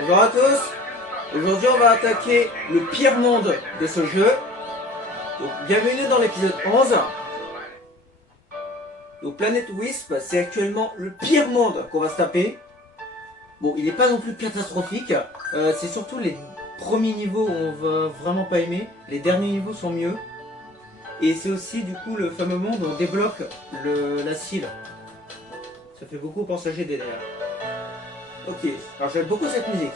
Bonjour à tous. Aujourd'hui on va attaquer le pire monde de ce jeu. Donc bienvenue dans l'épisode 11. Donc Planet Wisp, c'est actuellement le pire monde qu'on va se taper. Bon, il n'est pas non plus catastrophique. C'est surtout les premiers niveaux où on va vraiment pas aimer. Les derniers niveaux sont mieux. Et c'est aussi du coup le fameux monde où on débloque la cile. Ça fait beaucoup penser à GD d'ailleurs. Ok, alors j'aime beaucoup cette musique.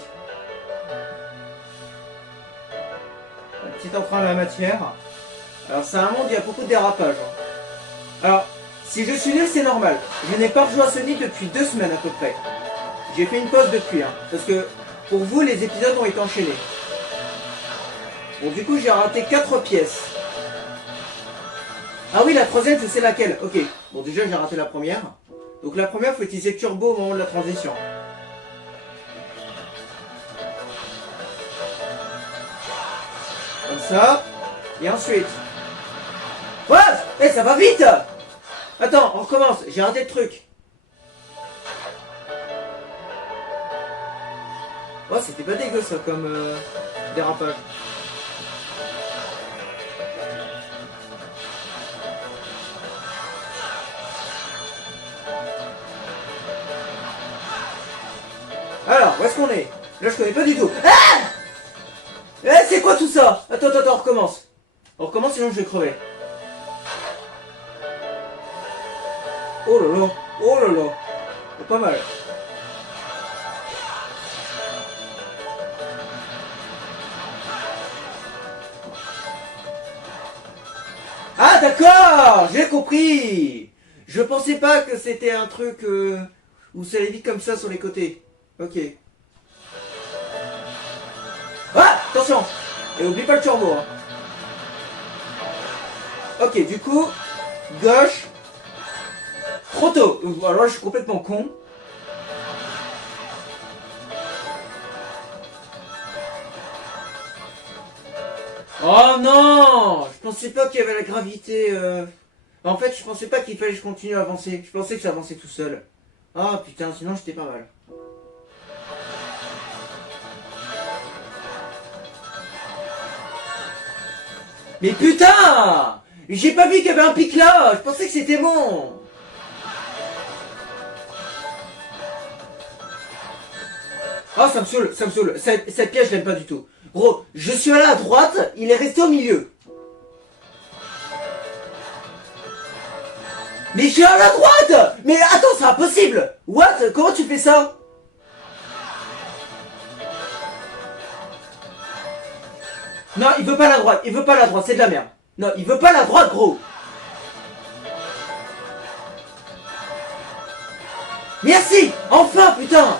Un petit emprunt à la matière. Alors c'est un monde où il y a beaucoup de dérapages. Alors, si je suis nul, c'est normal. Je n'ai pas rejoué à Sonic depuis 2 semaines à peu près. J'ai fait une pause depuis, parce que pour vous, les épisodes ont été enchaînés. Bon, du coup, j'ai raté 4 pièces. Ah oui, la troisième, je sais laquelle. Ok, bon déjà, j'ai raté la première. Donc la première, il faut utiliser Turbo au moment de la transition. Comme ça. Et ensuite... Ouais, hey, ça va vite. Attends, on recommence. J'ai raté le truc. Oh, c'était pas dégueu ça comme dérapage. Alors, où est-ce qu'on est? Là, je connais pas du tout. Ah! Eh, c'est quoi tout ça? Attends, on recommence. On recommence sinon je vais crever. Oh là là, oh là là. Oh, pas mal. Ah d'accord, j'ai compris. Je pensais pas que c'était un truc où ça allait vite comme ça sur les côtés. Ok. Ah, attention. Et oublie pas le turbo. Hein. Ok, du coup, gauche. Trop tôt. Alors là, je suis complètement con. Oh non! Je pensais pas qu'il y avait la gravité. En fait, je pensais pas qu'il fallait que je continue à avancer. Je pensais que ça avançait tout seul. Ah putain, sinon j'étais pas mal. Mais putain! J'ai pas vu qu'il y avait un pic là! Je pensais que c'était bon! Ah, ça me saoule, ça me saoule. Cette pièce, je l'aime pas du tout. Gros, je suis allé à droite, il est resté au milieu. Mais je suis allé à droite! Mais attends, c'est impossible! What? Comment tu fais ça? Non, il veut pas la droite, il veut pas la droite, c'est de la merde. Non, il veut pas la droite, gros. Merci! Enfin, putain!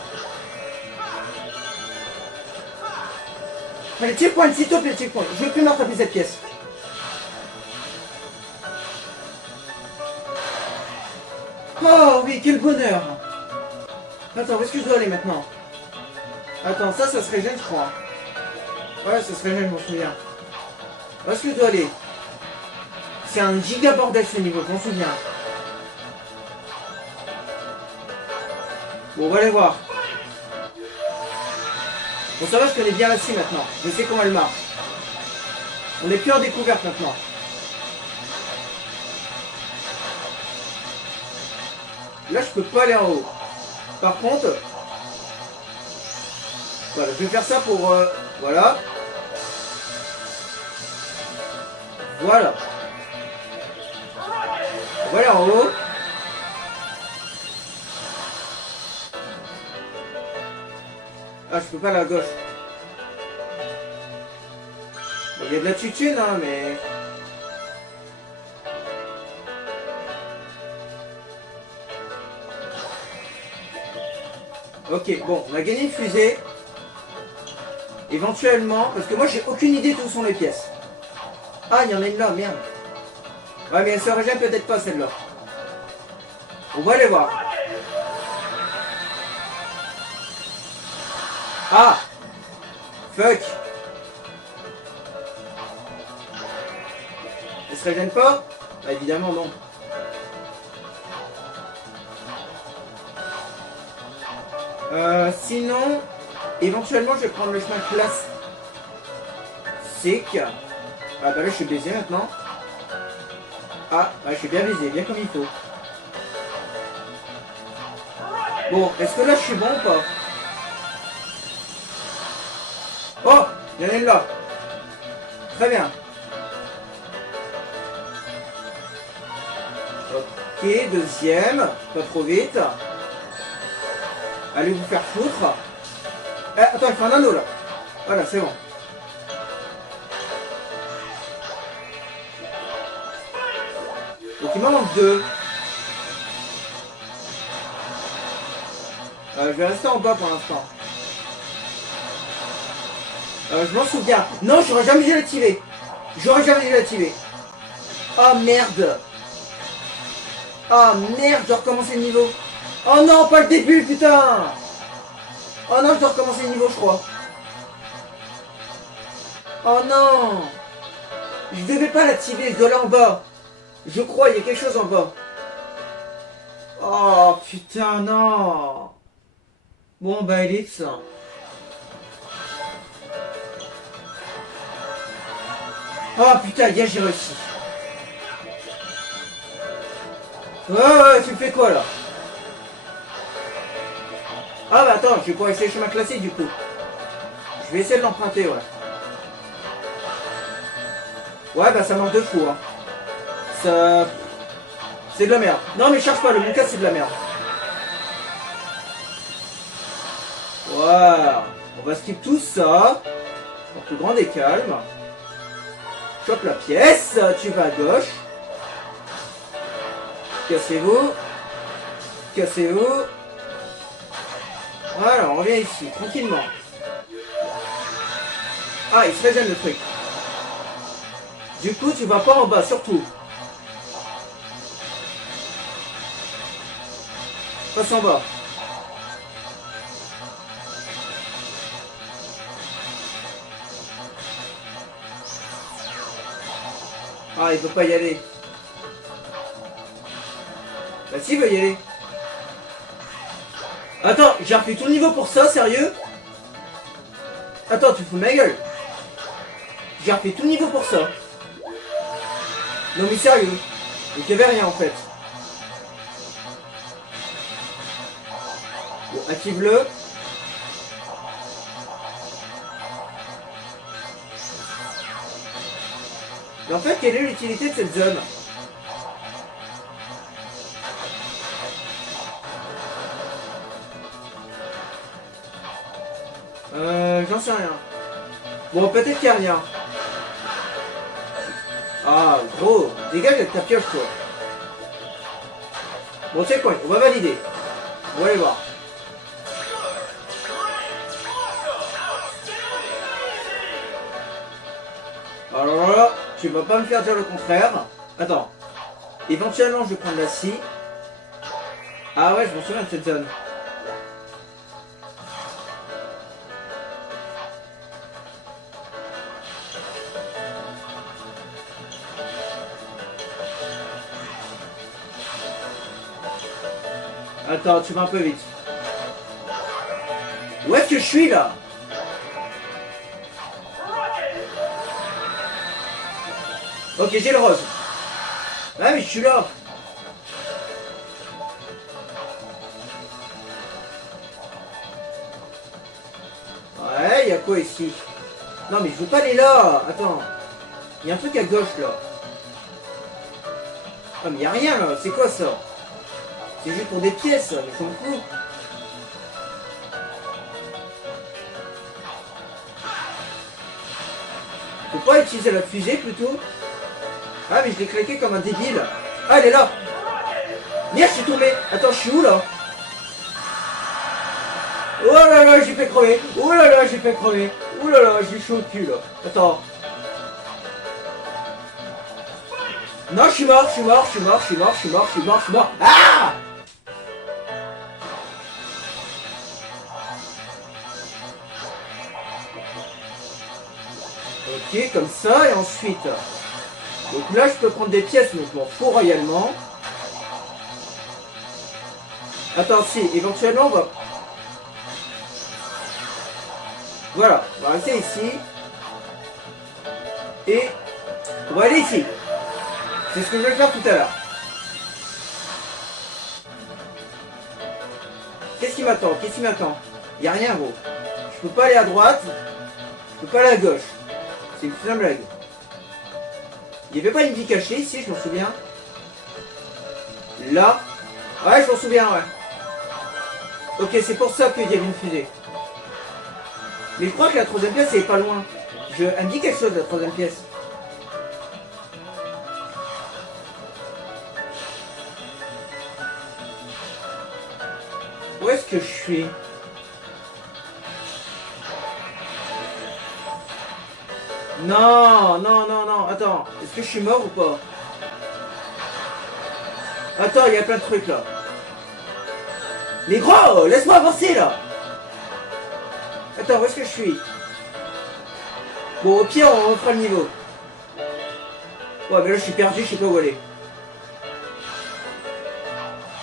Allez, checkpoint, s'il te plaît, checkpoint. Je veux plus me rattraper cette pièce. Oh oui, quel bonheur! Attends, où est-ce que je dois aller maintenant? Attends, ça serait gêne, je crois. Ouais, ça serait gêne, je m'en souviens. Où est-ce que je dois aller? C'est un giga bordel ce niveau, je m'en souviens. Bon, on va aller voir. Bon, ça va, je connais bien la scie maintenant. Je sais comment elle marche. On est plus en découverte maintenant. Là, je peux pas aller en haut. Par contre... Voilà, je vais faire ça pour... voilà. Voilà. On va aller en haut. Ah, je peux pas aller à gauche. Bon, il y a de la tutune, hein, mais... Ok, bon, on a gagné une fusée. Éventuellement, parce que moi j'ai aucune idée d'où sont les pièces. Ah, il y en a une là, merde. Ouais, mais elle se régène peut-être pas celle-là. On va aller voir. Ah! Fuck! Elle se régène pas? Bah évidemment non. Sinon, Éventuellement, je vais prendre le chemin classique. Ah bah là, je suis baisé maintenant. Ah, je suis bien baisé, bien comme il faut. Bon, est-ce que là, je suis bon ou pas? Oh, il y en a une là. Très bien. Ok, deuxième. Pas trop vite. Allez vous faire foutre. Attends, il faut un anneau là. Voilà, c'est bon. Donc il m'en manque deux. Je vais rester en bas pour l'instant. Je m'en souviens. Non, j'aurais jamais dû l'activer. J'aurais jamais dû l'activer. Oh merde. Oh merde, je dois recommencer le niveau. Oh non, pas le début, putain. Oh non, je dois recommencer le niveau, je crois. Oh non. Je devais pas l'activer, je dois aller en bas. Je crois, il y a quelque chose en bas. Oh putain, non. Bon, bah, Elix. Oh putain, gars, j'ai réussi. Ouais, tu fais quoi là? Ah bah attends, je vais pouvoir essayer le chemin classique du coup. Je vais essayer de l'emprunter, ouais. Ouais, bah ça marche deux fois. Hein. Ça... C'est de la merde. Non mais cherche pas, le bouquin c'est de la merde. Voilà. On va skip tout ça. Pour plus grand des calmes. Chope la pièce, tu vas à gauche. Cassez-vous. Cassez-vous. Voilà, on revient ici, tranquillement. Ah, il se régène le truc. Du coup, tu vas pas en bas, surtout. Passe en bas. Ah, il peut pas y aller. Bah si, il veut y aller. Attends, j'ai refait tout le niveau pour ça, sérieux? Attends, tu fous de ma gueule. J'ai refait tout le niveau pour ça. Non mais sérieux. Donc il y avait rien en fait. Bon, active-le. Mais en fait, quelle est l'utilité de cette zone? J'en sais rien. Bon, peut-être qu'il y a rien. Ah, gros, dégage avec ta pioche, quoi. Bon, c'est quoi? On va valider. On va aller voir. Alors là, tu vas pas me faire dire le contraire. Attends. Éventuellement, je vais prendre la scie. Ah ouais, je m'en souviens de cette zone. Attends, tu vas un peu vite. Où est-ce que je suis là? Ok, j'ai le rose. Ah mais je suis là. Ouais, il y a quoi ici? Non mais je veux pas aller là. Attends. Il y a un truc à gauche là. Ah mais il y a rien là. C'est quoi ça? C'est juste pour des pièces, mais je m'en fous. Faut pas utiliser la fusée plutôt? Ah mais je l'ai claqué comme un débile. Ah elle est là. Merde, je suis tombé. Attends, je suis où là? Oh là là, j'ai fait crever. Oh là là, j'ai fait crever. Oh là là, j'ai chaud au cul là. Attends. Non, je suis mort, je suis mort, je suis mort, je suis mort, je suis mort, je suis mort, je suis mort. Ah! Ok, comme ça, et ensuite... Donc là, je peux prendre des pièces, mais je m'en fous royalement. Attends, si, éventuellement, on va... Voilà, on va rester ici. Et on va aller ici. C'est ce que je vais faire tout à l'heure. Qu'est-ce qui m'attend? Qu'est-ce qui m'attend? Il n'y a rien, gros. Je peux pas aller à droite. Je peux pas aller à gauche. C'est une putain de blague. Il n'y avait pas une vie cachée ici, je m'en souviens. Là. Ouais, je m'en souviens, ouais. Ok, c'est pour ça qu'il y avait une fusée. Mais je crois que la troisième pièce, elle est pas loin. Elle me dit quelque chose, la troisième pièce. Où est-ce que je suis? Non, non, non, non, attends. Est-ce que je suis mort ou pas? Attends, il y a plein de trucs là. Mais gros, laisse-moi avancer là. Attends, où est-ce que je suis? Bon, au pire, on refera le niveau. Ouais, mais là, je suis perdu, je sais pas où aller.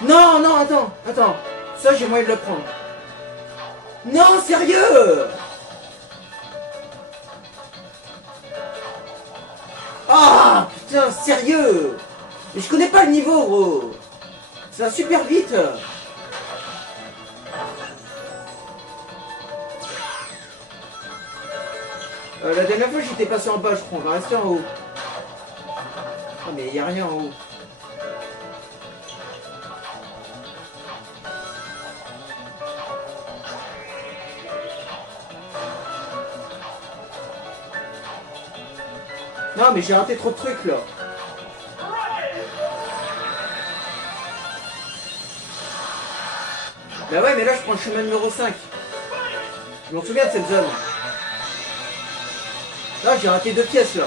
Non, non, attends, attends. Ça, j'ai moyen de le prendre. Non, sérieux! Ah, putain, sérieux! Mais je connais pas le niveau, gros. Ça va super vite. La dernière fois, j'étais passé en bas, je crois. On va rester en haut. Ah, mais il y a rien en haut. Non, mais j'ai raté trop de trucs, là. Bah ouais, mais là, je prends le chemin numéro 5. Je m'en souviens de cette zone. Là, j'ai raté 2 pièces, là.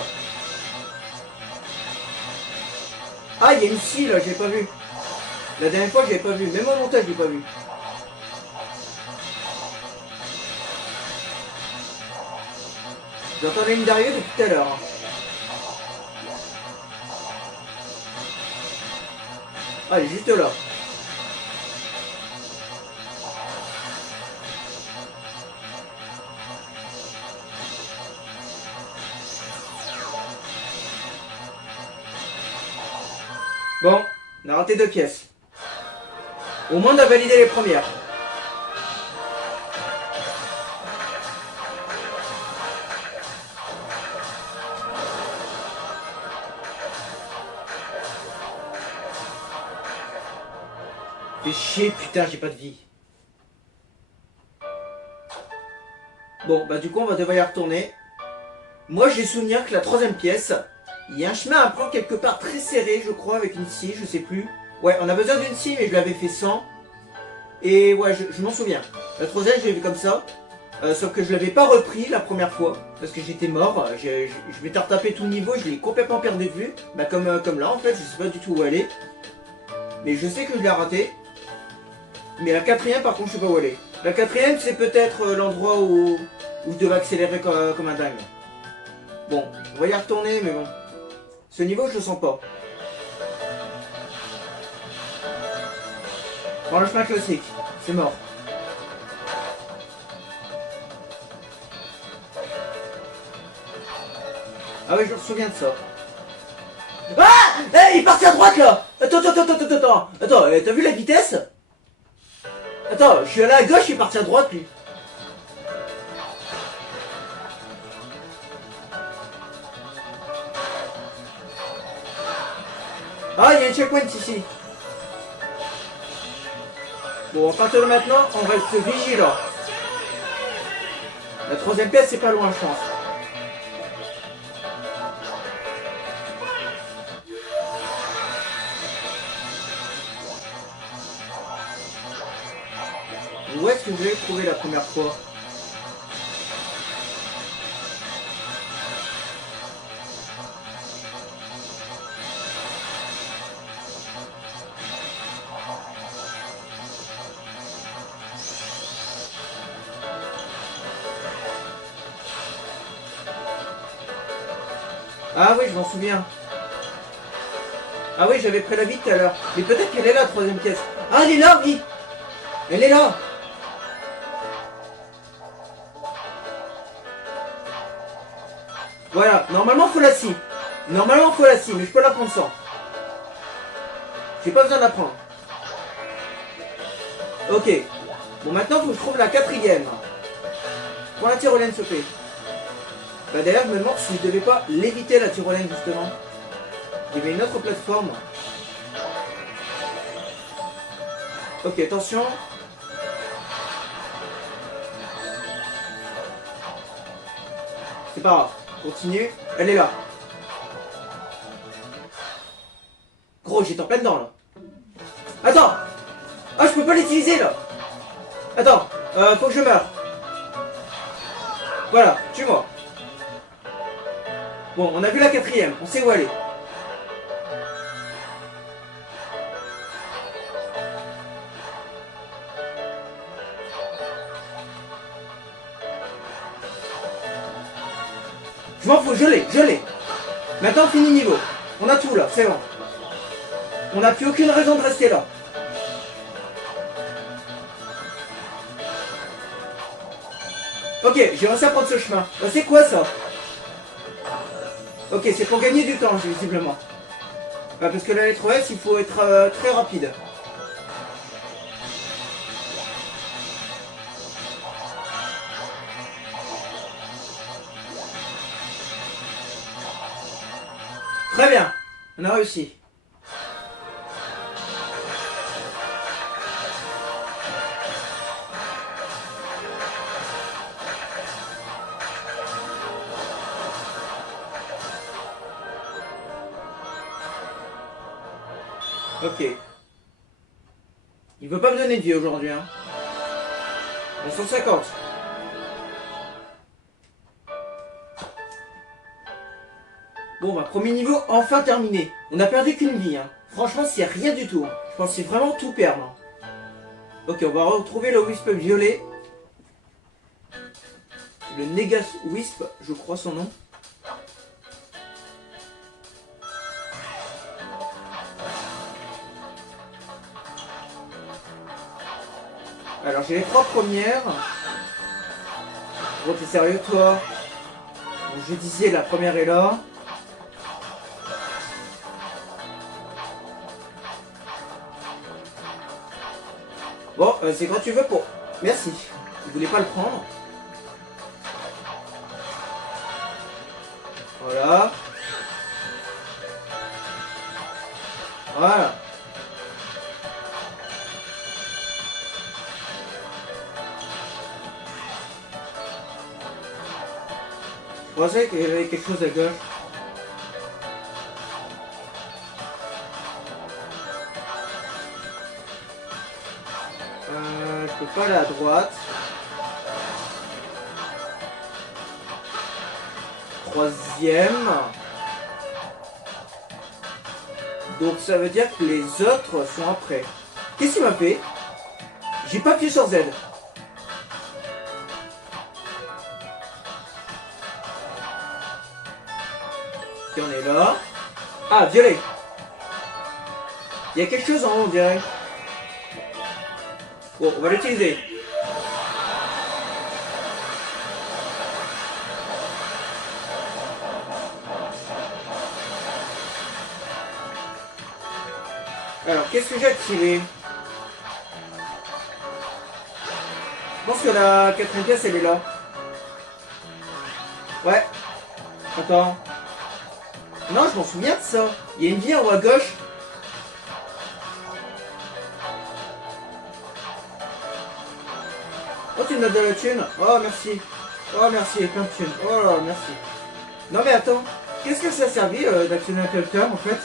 Ah, il y a une scie, là, j'ai pas vu. La dernière fois, je l'avais pas vu. Même au montage, je l'ai pas vu. J'entendais une derrière depuis tout à l'heure. Hein. Ah, elle est juste là. Bon, on a raté 2 pièces. Au moins, on a validé les premières. Fais chier, putain, j'ai pas de vie. Bon, bah du coup, on va devoir y retourner. Moi, j'ai souvenir que la troisième pièce, il y a un chemin à prendre quelque part très serré, je crois, avec une scie, je sais plus. Ouais, on a besoin d'une scie, mais je l'avais fait sans. Et ouais, je m'en souviens. La troisième, je l'ai vu comme ça. Sauf que je l'avais pas repris la première fois, parce que j'étais mort. Je m'étais retapé tout le niveau, je l'ai complètement perdu de vue. Bah comme là, en fait, je sais pas du tout où aller. Mais je sais que je l'ai raté. Mais la quatrième, par contre, je sais pas où aller. La quatrième, c'est peut-être l'endroit où je devais accélérer comme un dingue. Bon, on va y retourner, mais bon. Ce niveau, je le sens pas. Bon, le chemin classique, c'est mort. Ah oui, je me souviens de ça. Ah, hey, il est parti à droite, là. Attends. Attends, t'as vu la vitesse? Attends, je suis allé à gauche, il est parti à droite, lui. Ah, il y a un checkpoint ici. Bon, à partir de maintenant, on reste vigilant. La troisième pièce, c'est pas loin, je pense. Où est-ce que je l'ai trouvé la première fois? Ah oui, je m'en souviens. Ah oui, j'avais pris la vie tout à l'heure. Mais peut-être qu'elle est là, la troisième pièce. Ah, elle est là, oui. Elle est là. Voilà, normalement faut la scie. Normalement faut la scie, mais je peux la prendre sans. J'ai pas besoin de la prendre. Ok. Bon, maintenant faut que je trouve la quatrième. Prends la tyrolienne, s'il te plaît. Bah d'ailleurs, je me demande si je devais pas l'éviter la tyrolienne, justement. Il y avait une autre plateforme. Ok, attention. C'est pas grave. Continue. Elle est là. Gros, j'étais en plein dedans, là. Attends. Ah, je peux pas l'utiliser, là. Attends. Faut que je meure. Voilà, tue-moi. Bon, on a vu la quatrième. On sait où elle est. Je m'en fous, je l'ai. Maintenant, fini niveau. On a tout là, c'est bon. On n'a plus aucune raison de rester là. Ok, j'ai réussi à prendre ce chemin. Bah, c'est quoi ça? Ok, c'est pour gagner du temps, visiblement. Bah, parce que la lettre S, il faut être très rapide. Très bien, on a réussi. Ok. Il veut pas me donner de vie aujourd'hui, hein. On 150. Bon, bah, premier niveau enfin terminé. On a perdu qu'une vie, hein. Franchement, c'est rien du tout. Hein. Je pense que c'est vraiment tout perdre. Hein. Ok, on va retrouver le Wisp violet. Le Negas Wisp, je crois son nom. Alors, j'ai les 3 premières. Bon, t'es sérieux, toi? Bon, je disais, la première est là. Bon, c'est quand tu veux pour... Merci. Je voulais pas le prendre. Voilà. Voilà. Je pensais qu'il y avait quelque chose à gauche. Je peux pas aller à droite. Troisième. Donc ça veut dire que les autres sont après. Qu'est-ce qu'il m'a fait? J'ai pas appuyé sur Z. Ok, on est là. Ah, violet. Il y a quelque chose en haut, on dirait. Bon, on va l'utiliser. Alors, qu'est-ce que j'ai activé? Je pense que la quatrième pièce, elle est là. Ouais. Attends. Non, je m'en souviens de ça. Il y a une vie en haut à gauche. Oh, tu me donnes de la thune. Oh, merci. Oh, merci, plein de thunes. Oh là, merci. Non, mais attends. Qu'est-ce que ça a servi d'actionner l'interrupteur, en fait?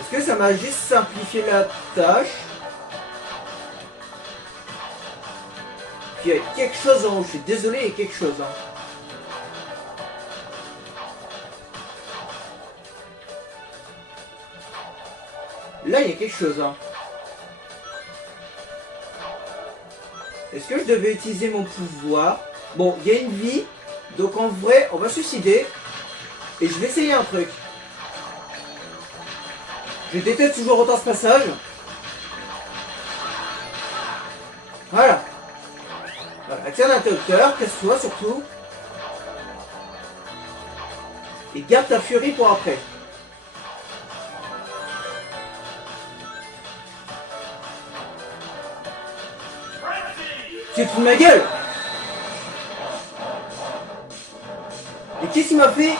Est-ce que ça m'a juste simplifié la tâche? Puis il y a quelque chose en haut. Je suis désolé, il y a quelque chose. Hein. Là, il y a quelque chose. Hein. Est-ce que je devais utiliser mon pouvoir? Bon, il y a une vie. Donc en vrai, on va se suicider. Et je vais essayer un truc. Je déteste toujours autant ce passage. Voilà. Voilà, tiens l'interrupteur, casse-toi surtout. Et garde ta furie pour après. Tu te fous de ma gueule? Et qu'est-ce qu'il m'a fait?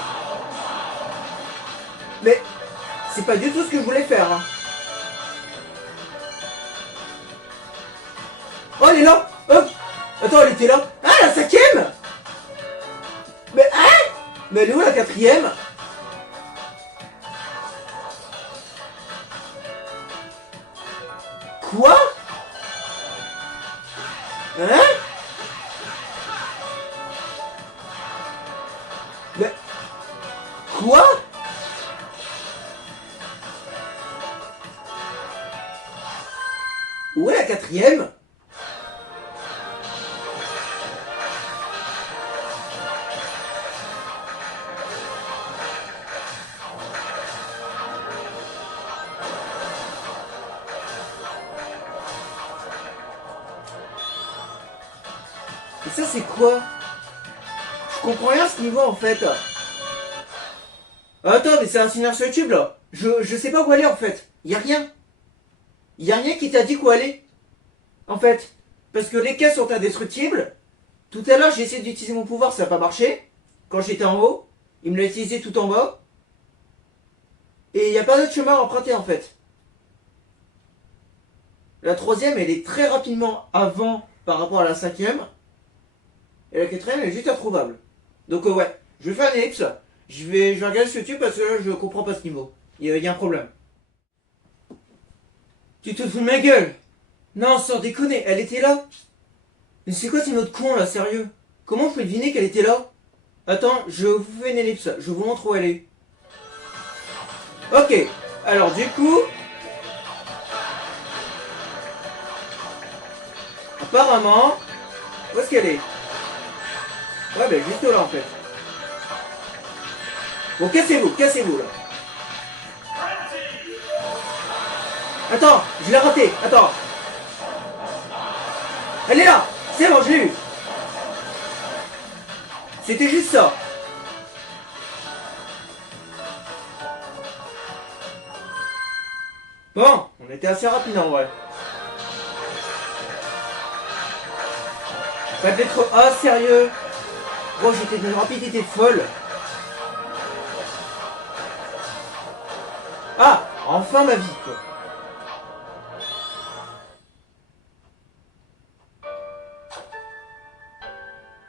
Mais c'est pas du tout ce que je voulais faire. Hein. Oh, elle est là. Hop. Attends, elle était là. Ah, la cinquième. Mais hein? Mais elle est où la quatrième? Quoi? Hein? Mais quoi? Où est la quatrième? Et ça c'est quoi? Je comprends rien à ce niveau en fait. Attends, mais c'est un signal sur YouTube là. Je sais pas où aller en fait. Y a rien. Y a rien qui t'a dit où aller. En fait. Parce que les caisses sont indestructibles. Tout à l'heure j'ai essayé d'utiliser mon pouvoir, ça n'a pas marché. Quand j'étais en haut. Il me l'a utilisé tout en bas. Et il n'y a pas d'autre chemin à emprunter en fait. La troisième elle est très rapidement avant par rapport à la cinquième. Et la quatrième elle est juste introuvable. Donc ouais, je vais faire un ellipse. Je vais regarder sur YouTube parce que là je comprends pas ce niveau. Il y a un problème. Tu te fous de ma gueule? Non, sans déconner, elle était là. Mais c'est quoi ces notes con là, sérieux? Comment je peux deviner qu'elle était là? Attends, je vous fais une ellipse, je vous montre où elle est. Ok, alors du coup... Apparemment... Où est-ce qu'elle est? Ouais, ben juste là en fait. Bon, cassez-vous là. Attends, je l'ai raté, attends. Elle est là. C'est bon, je l'ai eu. C'était juste ça. Bon, on était assez rapide en vrai. Pas d'être... Ah, sérieux? Bon, j'étais d'une rapidité folle. Ah, enfin ma vie, quoi.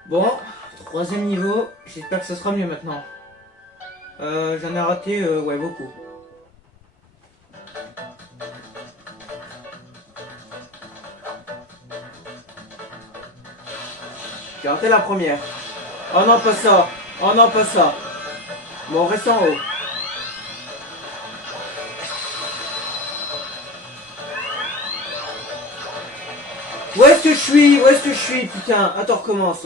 Bon, troisième niveau, j'espère que ça sera mieux maintenant. J'en ai raté, ouais, beaucoup. J'ai raté la première. Oh non, pas ça. Oh non, pas ça. Bon, reste en haut. Où est-ce que je suis? Où est-ce que je suis, putain? Attends, recommence.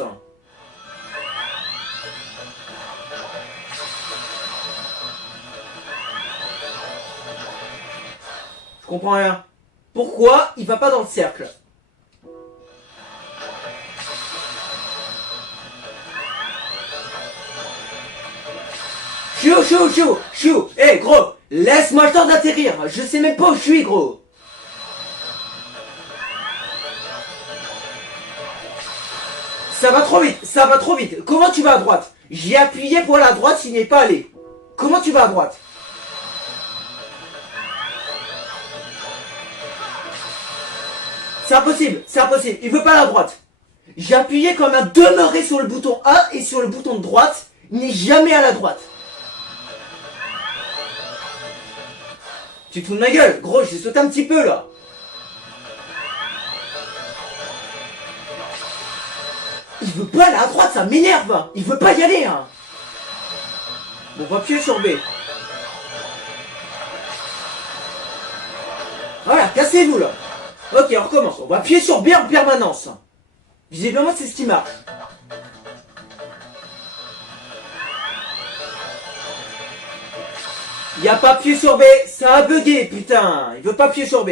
Je comprends rien. Pourquoi il va pas dans le cercle? Chou. Eh, gros, laisse-moi le temps d'atterrir. Je sais même pas où je suis, gros. Ça va trop vite. Comment tu vas à droite? J'ai appuyé pour aller à droite, il n'est pas allé. Comment tu vas à droite? C'est impossible. Il veut pas aller à droite. J'ai appuyé comme un demeuré sur le bouton A et sur le bouton de droite. Il n'est jamais à la droite. Tu te fous de ma gueule? Gros, j'ai sauté un petit peu là. Il veut pas aller à droite, ça m'énerve. Il veut pas y aller. Hein. Bon, on va appuyer sur B. Voilà, cassez-vous là. Ok, on recommence. On va appuyer sur B en permanence. Visiblement, c'est ce qui marche. Il a pas appuyé sur B, ça a bugué, putain. Il veut pas appuyer sur B.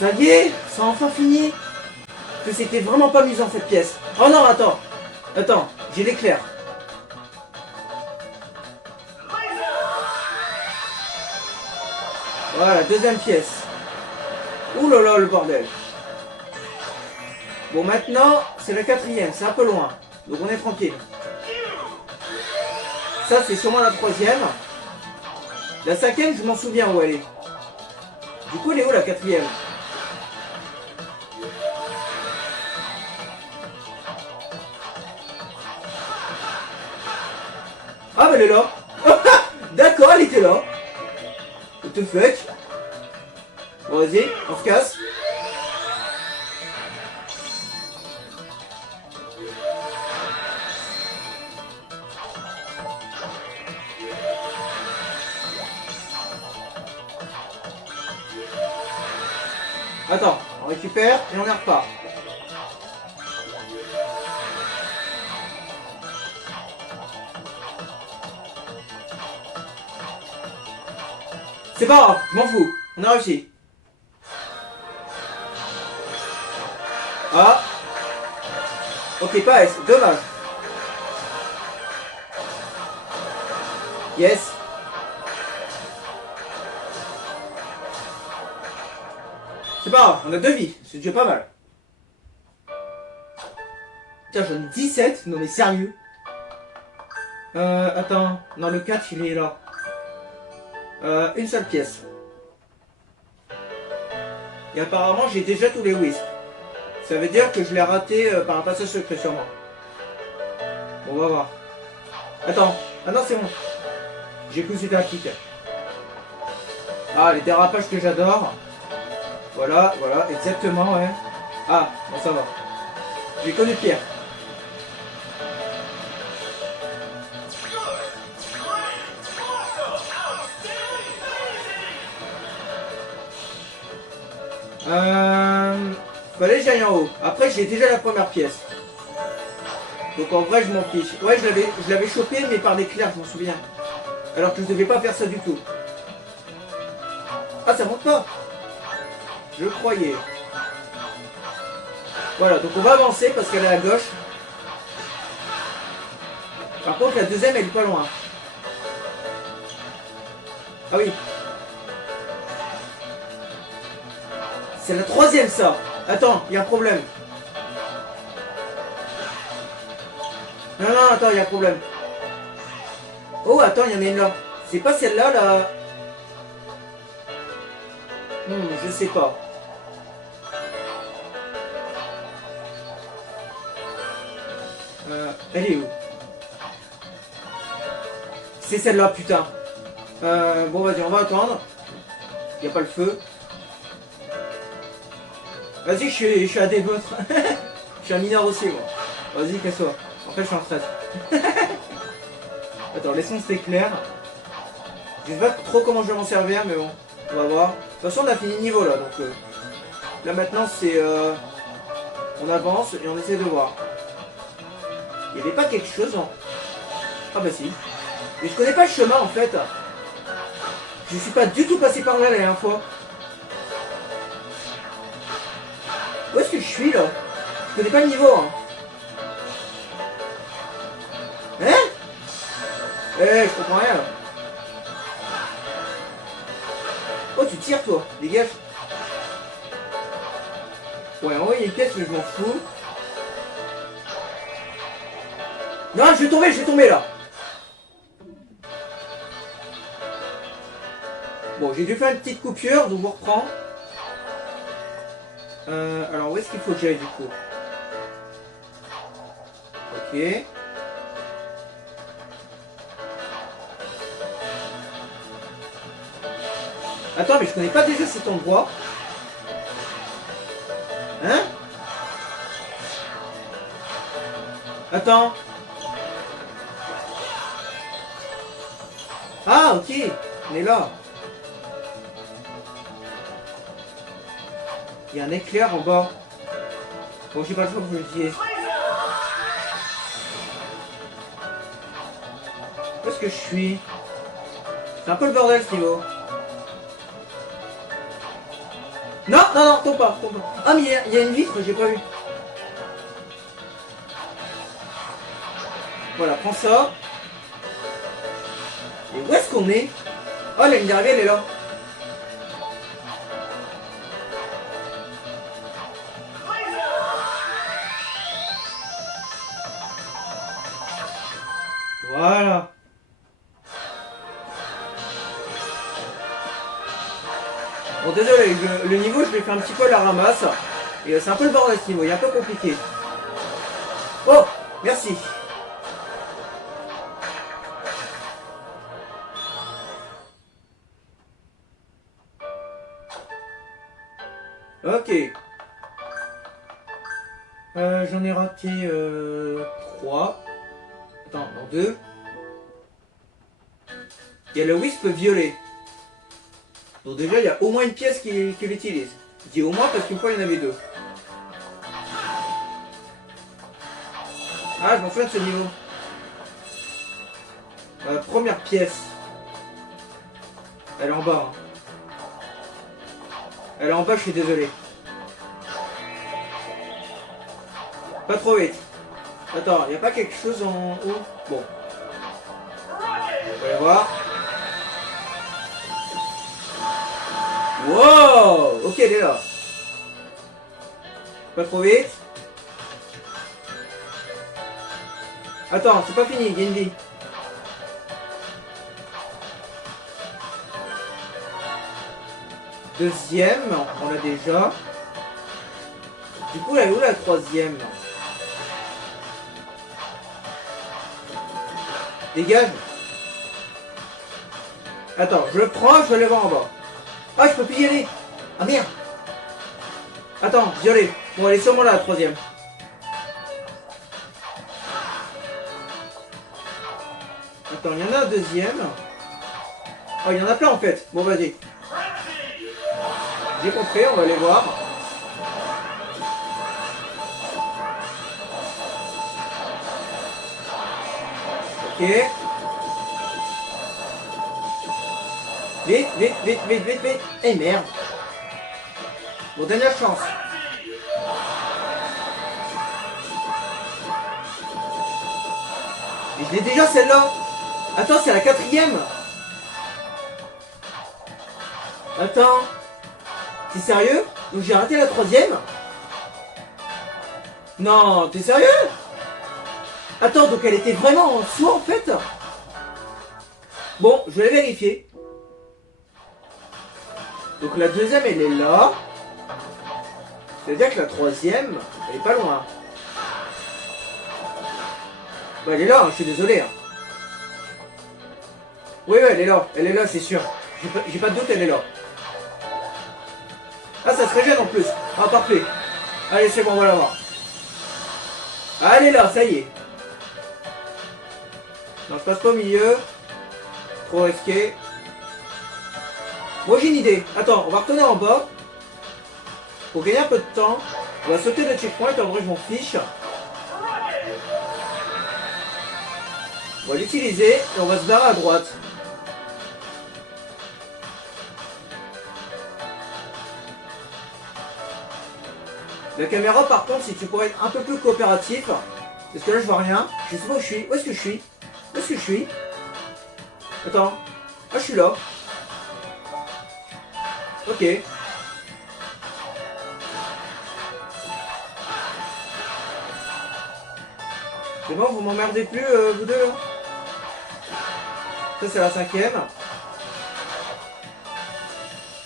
Ça y est, c'est enfin fini. Que c'était vraiment pas amusant cette pièce. Oh non, attends. Attends, j'ai l'éclair. Voilà, deuxième pièce. Ouh là là, le bordel. Bon, maintenant, c'est le quatrième, c'est un peu loin. Donc on est tranquille. Ça, c'est sûrement la troisième. La cinquième, je m'en souviens où elle est. Du coup, elle est où la quatrième? Ah, mais elle est là. D'accord, elle était là. What the fuck? Bon, vas-y, on se casse. Attends, on récupère et on y repart. C'est pas grave, je m'en fous. On a réussi. Ah. Ok, pas S, dommage. Yes. C'est pas grave, on a 2 vies, c'est déjà pas mal. Tiens, j'en ai 17, non mais sérieux. Attends, non le 4 il est là. Une seule pièce. Et apparemment j'ai déjà tous les wisps. Ça veut dire que je l'ai raté par un passage secret sûrement. Bon, on va voir. Attends, ah non c'est bon. J'ai cru que c'était un kick. Ah, les dérapages que j'adore. Voilà, voilà, exactement, ouais. Ah, bon ça va. J'ai connu Pierre. Fallait que j'aille en haut. Après, j'ai déjà la première pièce. Donc en vrai, je m'en fiche. Ouais, je l'avais chopé, mais par l'éclair, je m'en souviens. Alors que je devais pas faire ça du tout. Ah, ça monte pas. Je croyais. Voilà, donc on va avancer parce qu'elle est à gauche. Par contre, la deuxième, elle est pas loin. Ah oui. C'est la troisième, ça. Attends, il y a un problème. Non, non, attends, il y a un problème. Oh, attends, il y en a une là. C'est pas celle-là, là. Je sais pas. Elle est où? C'est celle-là, putain. Bon, vas-y, on va attendre. Il n'y a pas le feu. Vas-y, je suis à des vôtres. Je suis un mineur aussi, moi. Vas-y, casse-toi. En fait, je suis en stress. Attends, laissons cet éclair. Je sais pas trop comment je vais m'en servir, mais bon, on va voir. De toute façon, on a fini le niveau là, donc là maintenant, c'est on avance et on essaie de voir. Il n'y avait pas quelque chose, non? Ah bah si. Mais je connais pas le chemin en fait. Je suis pas du tout passé par là la dernière fois. Où est-ce que je suis là? Je connais pas le niveau. Hein? Je comprends rien là. Oh, tu tires toi, dégage. Ouais, en vrai, il y a une pièce, mais je m'en fous. Non, je vais tomber là. Bon, j'ai dû faire une petite coupure, donc on reprend. Alors, où est-ce qu'il faut que j'aille du coup? Ok. Attends, mais je connais pas déjà cet endroit. Hein? Attends. Ah, ok. On est là. Il y a un éclair en bas. Bon, j'ai pas le choix pour l'utiliser. Où est-ce que je suis? C'est un peu le bordel ce niveau. Non, non, non, tombe pas, tombe pas. Ah, mais il y a une vitre, j'ai pas vu. Voilà, prends ça. Et où est-ce qu'on est? Oh, la ligne d'arrivée, elle est là. Voilà. Bon, désolé, le niveau, je l'ai fait un petit peu à la ramasse. Et c'est un peu le bordel ce niveau, il est un peu compliqué. Oh, merci. Ok. J'en ai raté 3. Attends, non, 2. Il y a le Wisp violet. Donc déjà, il y a au moins une pièce qui l'utilise. Je dis au moins parce qu'une fois, il y en avait 2. Ah, je m'en souviens de ce niveau. Première pièce. Elle est en bas. Hein. Elle est en bas, je suis désolé. Pas trop vite. Attends, il n'y a pas quelque chose en haut? Bon. On va aller voir. Wow! Ok, elle est là. Pas trop vite. Attends, c'est pas fini, il y a une vie. Deuxième, on l'a déjà. Du coup, elle est où la troisième? Dégage. Attends, je le prends, je vais aller voir en bas. Ah, je peux plus y aller. Ah merde. Attends, violet. Bon, elle est sûrement là, la troisième. Attends, il y en a un deuxième. Oh, il y en a plein en fait. Bon, vas-y. J'ai compris, on va aller voir. Ok. Vite, vite, vite, vite, vite, vite. Eh merde. Bon, dernière chance. Mais je l'ai déjà celle-là. Attends, c'est la quatrième. Attends. T'es sérieux? Donc j'ai raté la troisième? Non, t'es sérieux? Attends, donc elle était vraiment en dessous en fait? Bon, je vais vérifier. Donc la deuxième elle est là. C'est-à-dire que la troisième, elle est pas loin. Bah elle est là, hein, je suis désolé. Hein. Oui, elle est là, c'est sûr. J'ai pas de doute, elle est là. Ah, ça se régène en plus. Ah, parfait. Allez, c'est bon, on va la voir. Ah, elle est là, ça y est. Non, je passe pas au milieu. Trop risqué. Moi, j'ai une idée. Attends, on va retourner en bas. Pour gagner un peu de temps. On va sauter le checkpoint, en vrai, je m'en fiche. On va l'utiliser et on va se barrer à droite. La caméra, par contre, si tu pourrais être un peu plus coopératif, parce que là, je vois rien. Je sais pas où je suis. Où est-ce que je suis? Où est-ce que je suis? Attends. Ah, je suis là. Ok. C'est bon, vous m'emmerdez plus, vous deux là. Ça, c'est la cinquième.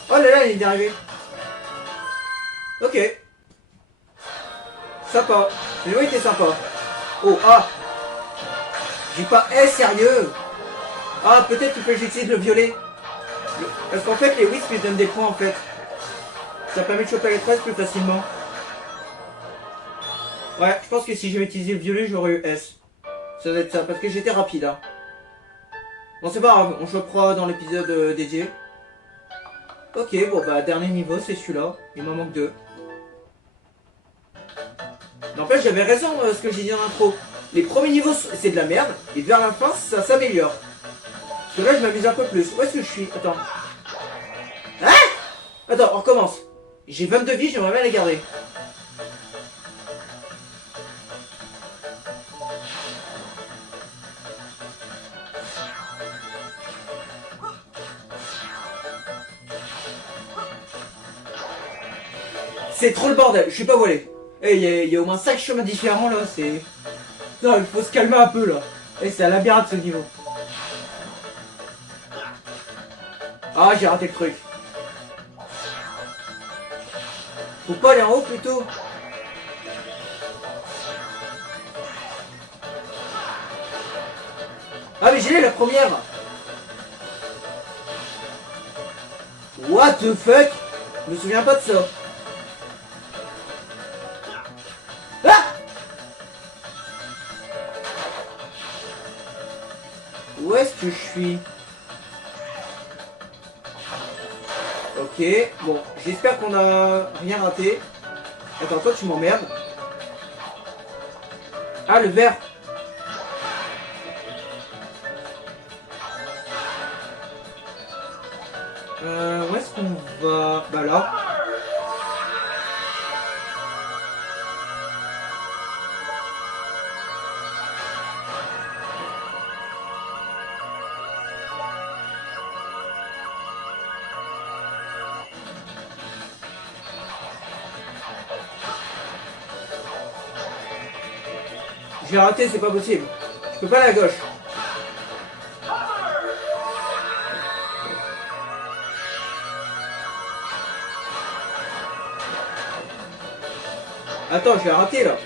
Oh là là, il est arrivé. Ok. Sympa. Mais oui, t'es sympa. Oh, ah. J'ai pas... Eh, sérieux. Ah, peut-être que j'utilise le violet. Parce qu'en fait, les Wisps, ils donnent des points, en fait. Ça permet de choper les 13 plus facilement. Ouais, je pense que si j'avais utilisé le violet, j'aurais eu S. Ça doit être ça, parce que j'étais rapide, hein. Bon, c'est pas grave, on chopera dans l'épisode dédié. Ok, bon, bah, dernier niveau, c'est celui-là. Il m'en manque 2. N'empêche, j'avais raison ce que j'ai dit en intro. Les premiers niveaux, c'est de la merde, et vers la fin, ça s'améliore. Parce que là, je m'amuse un peu plus. Où est-ce que je suis? Attends. Hein? Attends, on recommence. J'ai 22 vies, j'aimerais bien les garder. C'est trop le bordel, je sais pas où aller. Eh, il y a au moins 5 chemins différents là, c'est... Non, il faut se calmer un peu là. Eh, c'est un labyrinthe ce niveau. Ah, j'ai raté le truc. Faut pas aller en haut plutôt. Ah mais j'ai la première. What the fuck? Je me souviens pas de ça. Ah! Où est-ce que je suis? Ok, bon, j'espère qu'on a rien raté. Attends, toi tu m'emmerdes. Ah, le vert. Où est-ce qu'on va? Bah là. J'ai raté, c'est pas possible. Je peux pas aller à gauche. Attends, je l'ai raté là.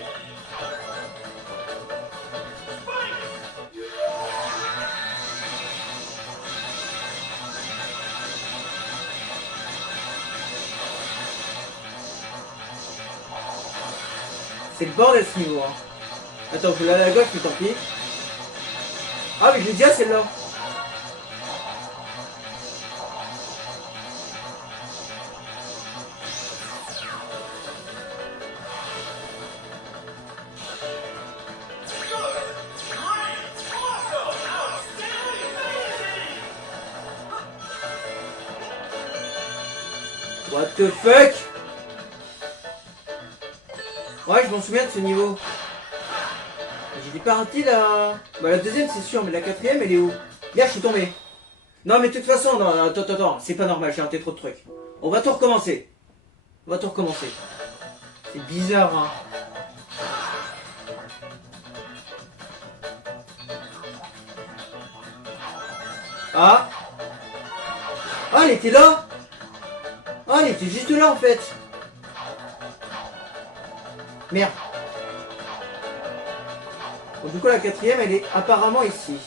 C'est le bordel ce niveau. Hein. Attends, je voulais aller à gauche, mais tant pis. Ah, mais je l'ai déjà celle-là. What the fuck? Ouais, je m'en souviens de ce niveau. J'ai pas raté la... Bah la deuxième c'est sûr, mais la quatrième elle est où? Merde, je suis tombé. Non mais de toute façon, non, attends, c'est pas normal, j'ai raté trop de trucs. On va tout recommencer. On va tout recommencer. C'est bizarre, hein. Ah. Ah, elle était là. Ah, elle était juste là en fait. Merde. Bon, du coup la quatrième elle est apparemment ici.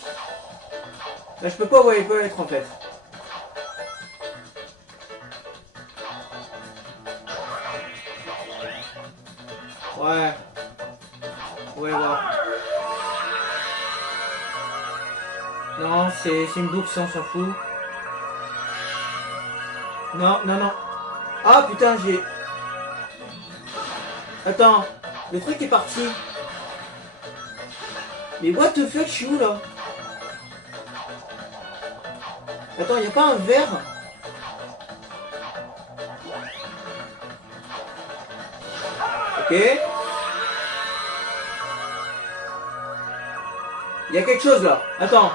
Là je peux pas où elle peut être en fait. Ouais. Ouais, ouais. Non, c'est une boucle, ça on s'en fout. Non, non, non. Ah putain, j'ai... Attends, le truc est parti. Mais what the fuck, je suis où là? Attends, y a pas un verre? Ok. Y a quelque chose là. Attends,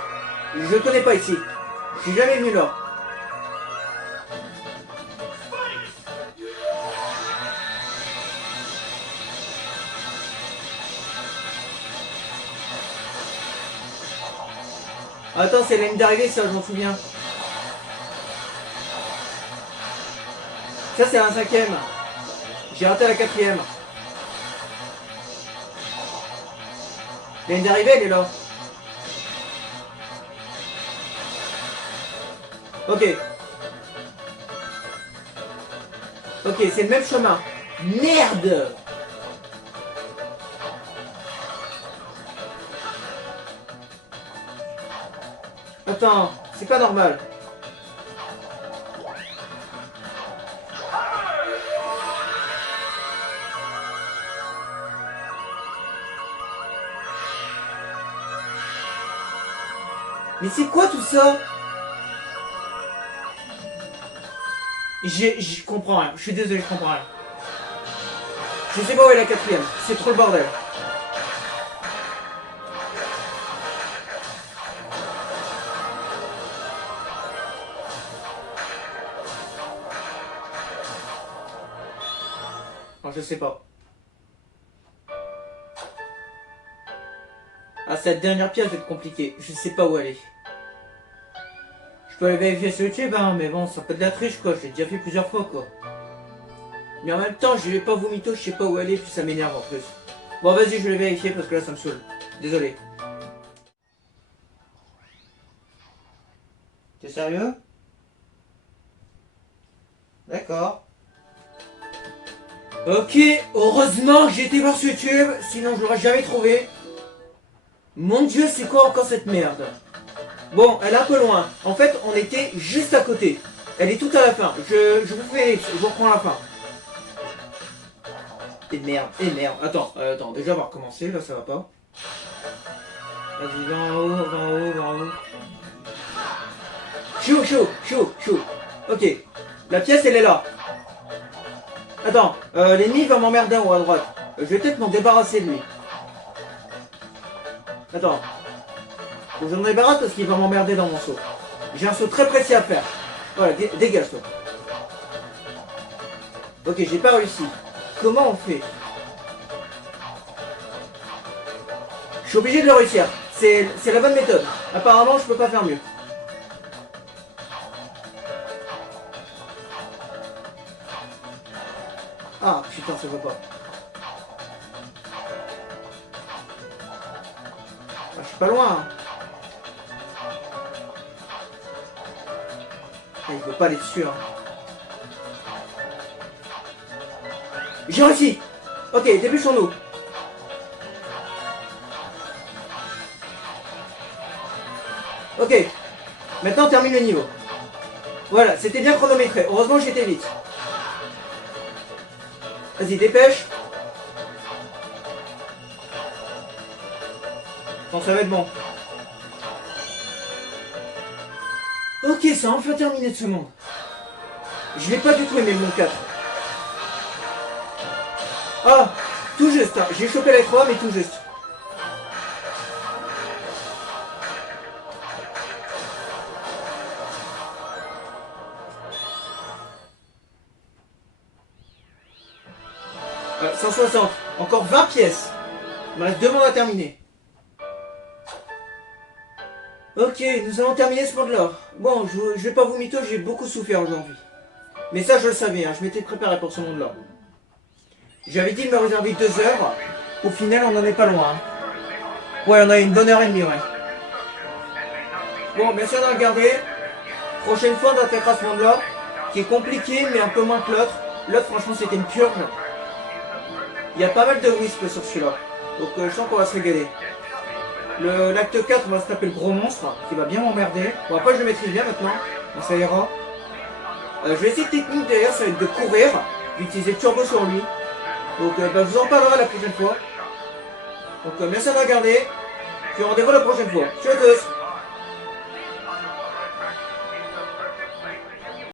je connais pas ici. Je suis jamais venu là. Attends, c'est la ligne d'arrivée, ça, je m'en souviens. Ça, c'est un cinquième. J'ai raté la quatrième. La ligne d'arrivée, elle est là. Ok. Ok, c'est le même chemin. Merde! Attends, c'est pas normal. Mais c'est quoi tout ça? Je comprends rien. Je suis désolé, je comprends rien. Je sais pas où est la quatrième. C'est trop le bordel. Non, je sais pas. Ah, cette dernière pièce va être compliquée. Je sais pas où aller. Je peux aller vérifier sur YouTube, hein, mais bon, ça peut être de la triche, quoi. J'ai déjà fait plusieurs fois, quoi. Mais en même temps, je vais pas vous mytho, je sais pas où aller, puis ça m'énerve en plus. Bon, vas-y, je vais vérifier parce que là, ça me saoule. Désolé. T'es sérieux? D'accord. Ok, heureusement que j'ai été voir sur YouTube, sinon je l'aurais jamais trouvé. Mon dieu, c'est quoi encore cette merde? Bon, elle est un peu loin. En fait, on était juste à côté. Elle est tout à la fin. Je vous reprends la fin. Et merde, et merde. Attends, déjà on va recommencer, là ça va pas. Vas-y, va en haut, va en haut, va en haut. Chou. Ok, la pièce elle est là. Attends, l'ennemi va m'emmerder en haut à droite. Je vais peut-être m'en débarrasser de lui. Attends. Faut que je m'en débarrasse parce qu'il va m'emmerder dans mon saut. J'ai un saut très précis à faire. Voilà, dégage-toi. Ok, j'ai pas réussi. Comment on fait? Je suis obligé de le réussir. C'est la bonne méthode. Apparemment, je peux pas faire mieux. Ah, putain, ça va pas. Ah, je suis pas loin. Hein. Ah, il veut pas aller dessus. Hein. J'ai réussi. Ok, dépêchons-nous. Ok. Maintenant, on termine le niveau. Voilà, c'était bien chronométré. Heureusement, j'étais vite. Vas-y, dépêche. Bon, ça va être bon. Ok, c'est enfin terminé de ce monde. Je l'ai pas du tout aimé le monde 4. Ah, tout juste. Hein. J'ai chopé les 3, mais tout juste. Ouais, 160. Encore 20 pièces. Il me reste 2 mondes à terminer. Ok, nous allons terminer ce monde-là. Bon, je vais pas vous mytho, j'ai beaucoup souffert aujourd'hui. Mais ça, je le savais, hein, je m'étais préparé pour ce monde-là. J'avais dit de me réserver 2 heures. Au final, on n'en est pas loin. Hein. Ouais, on a une bonne heure et demie, ouais. Bon, merci d'avoir regardé. Prochaine fois, on attaquera ce monde-là, qui est compliqué, mais un peu moins que l'autre. L'autre, franchement, c'était une purge. Il y a pas mal de wisps sur celui-là. Donc, je sens qu'on va se régaler. L'acte 4, on va se taper le gros monstre, qui va bien m'emmerder. Bon, après, je le maîtrise bien maintenant. Donc, ça ira. Je vais essayer de technique derrière, ça va être de courir, d'utiliser le turbo sur lui. Donc, je vous en parlerai la prochaine fois. Donc, merci d'avoir regardé. Puis, rendez-vous la prochaine fois. Ciao à tous.